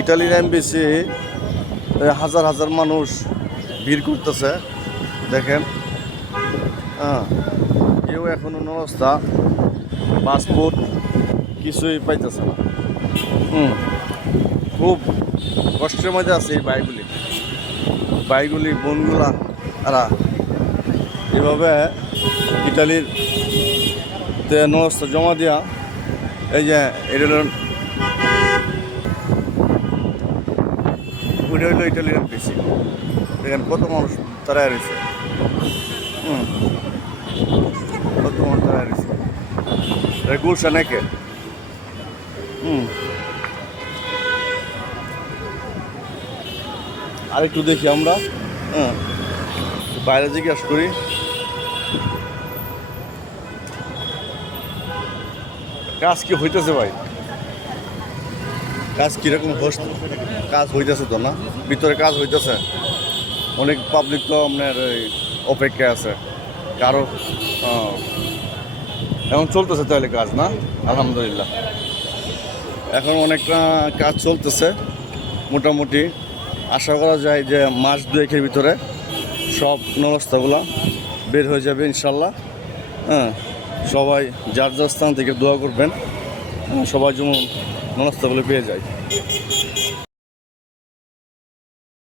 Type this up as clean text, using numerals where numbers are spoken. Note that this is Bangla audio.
ইটালির এমবিসি হাজার হাজার মানুষ ভিড় করতেছে দেখেন। কেউ এখনো নরস্তা পাসপোর্ট কিছুই পাইতেছে না। খুব কষ্টের মধ্যে আছে এই বাইকগুলি বোনগুলা আরা এভাবে ইটালির নরস্তা জমা দেওয়া। এই যে এটা হলো ইটালির এমবিসি। দেখেন কত মানুষ তারাই রয়েছে। কত মানুষ তারাই রয়েছে গুলশান একে। আরেকটু দেখি আমরা বাইরে জিজ্ঞাসা করি। কাজ কি হইতেছে ভাই? কাজ কিরকম কাজ হইতেছে তো না? ভিতরে কাজ হইতেছে, অনেক পাবলিক তো আপনার অপেক্ষা আছে কারো। এখন চলতেছে তাহলে কাজ না? আলহামদুলিল্লাহ এখন অনেকটা কাজ চলতেছে মোটামুটি। আশা করা যায় যে মাস দুয়েকের ভিতরে সব নরস্তাগুলো বের হয়ে যাবে ইনশাল্লাহ। সবাই যার যার স্থান থেকে দোয়া করবেন সবাই যেমন নরস্তাগুলো পেয়ে যায়।